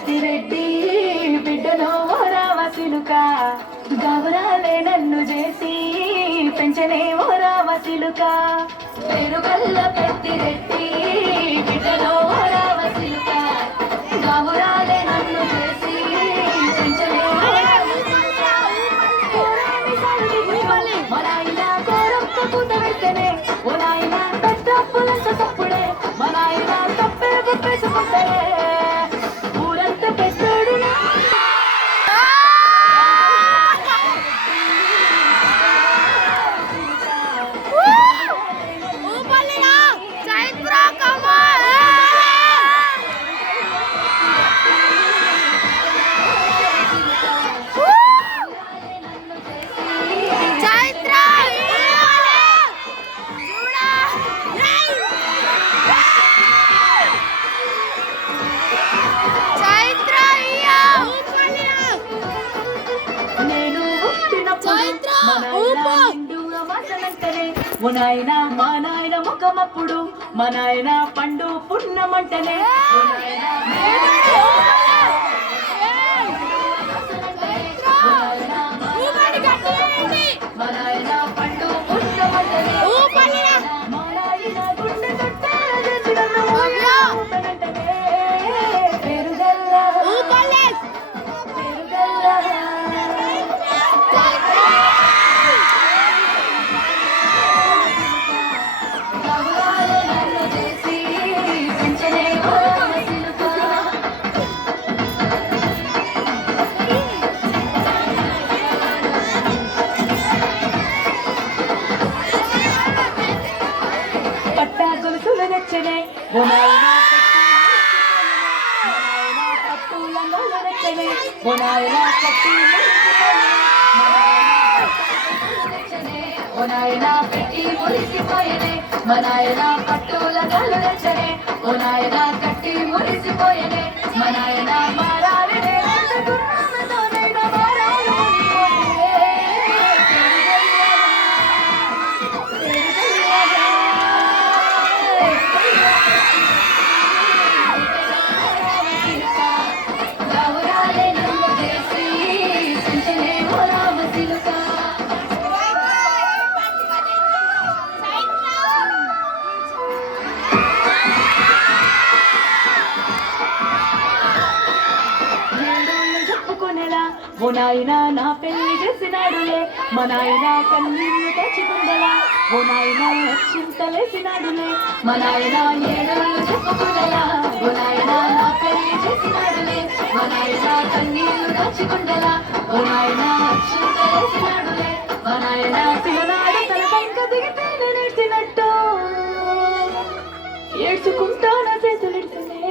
పెద్దిరెడ్డి బిడ్డలో రావసిలుక గౌరాలే నన్ను చేసి పెంచనే రావసిలుక పెరుగల్ల పెద్దిరెడ్డి బిడ్డలో రావసిలుక గౌరాలే నన్ను చేసి పెంచనే మనాయన కోరంతో కూత పెడితేనే ఓ నాయన పెద్ద పులంత తప్పుడే మనాయన తప్పే గుప్పేసుకుంటే ఊరంతా పెద్దోడు ఓ నాయన మా నాయన ముఖమప్పుడు మా నాయన పండు పున్నమంటనే మా నాయన పండు పున్నమంటనే మా నాయన గుండె పెరుగల్లా పెట్టి మురిసిపోయనే మనాయన పట్టుల గల్లు నచ్చనే ఓ నాయన కట్టి మురిసిపోయనే మనాయన మారాలనే ఓ నాయన నా పెళ్లి చేసినాడులే మా నాయన కన్నీళ్లు తెచ్చుకుందలా ఓ నాయన చింతలేసినాడులే మా నాయన ఏడలు చెప్పుకుందలా ఓ నాయన నా పెళ్లి చేసినాడులే మా నాయన కన్నీళ్లు తెచ్చుకుందలా ఓ నాయన చింతలేసినాడులే మా నాయన పిల్లనాడు తన పంక దిగితే నేర్చినట్టు ఏడ్చుకుంటా నా చేతులెడుతునే